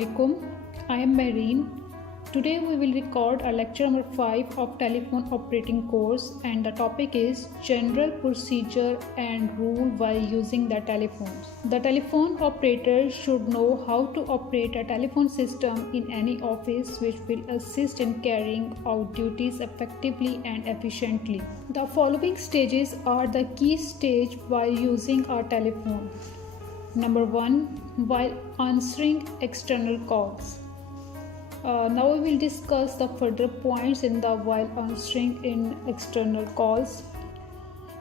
Assalamualaikum. I am Mehreen. Today we will record our lecture number 5 of telephone operating course, and the topic is general procedure and rule while using the telephones. The telephone operator should know how to operate a telephone system in any office, which will assist in carrying out duties effectively and efficiently. The following stages are the key stage while using our telephone. Number 1, while answering external calls. Now we will discuss the further points in the while answering in external calls.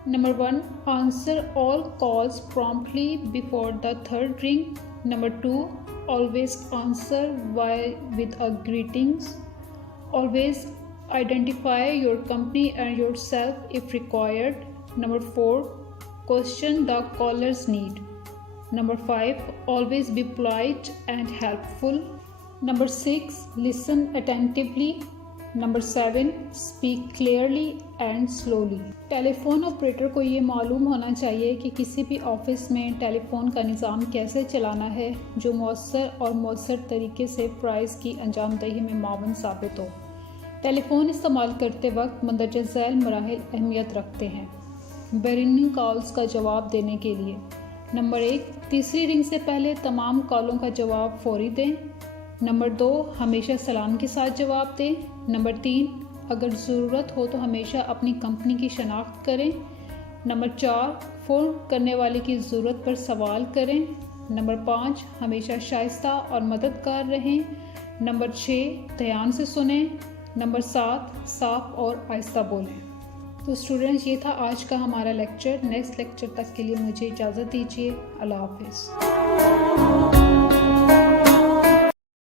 Number 1, answer all calls promptly before the third ring. Number 2, always answer with a greetings. Always identify your company and yourself if required. Number 4, question the caller's need. Number 5, always be polite and helpful. Number 6, listen attentively. Number 7, speak clearly and slowly. Telephone operator को ये मालूम होना चाहिए कि किसी भी office में telephone का निज़ाम कैसे चलाना है जो मौसर और मौसर तरीके से प्राइस की अंजामदही में मावन साबित हो। टेलीफोन इस्तेमाल करते वक्त मंदरजा झैल मराहिल अहमियत रखते हैं। बैरिंग कॉल्स का जवाब देने के लिए नंबर 1, तीसरी रिंग से पहले तमाम कॉलों का जवाब फौरी दें। नंबर 2, हमेशा सलाम के साथ जवाब दें। नंबर 3, अगर ज़रूरत हो तो हमेशा अपनी कंपनी की शनाख्त करें। नंबर 4, फ़ोन करने वाले की ज़रूरत पर सवाल करें। नंबर 5, हमेशा शाइस्ता और मददगार रहें। नंबर 6, ध्यान से सुनें। नंबर 7, साफ और आहिस्ता बोलें। तो स्टूडेंट्स, ये था आज का हमारा लेक्चर। नेक्स्ट लेक्चर तक के लिए मुझे इजाज़त दीजिए। अल्लाह हाफ़िज़।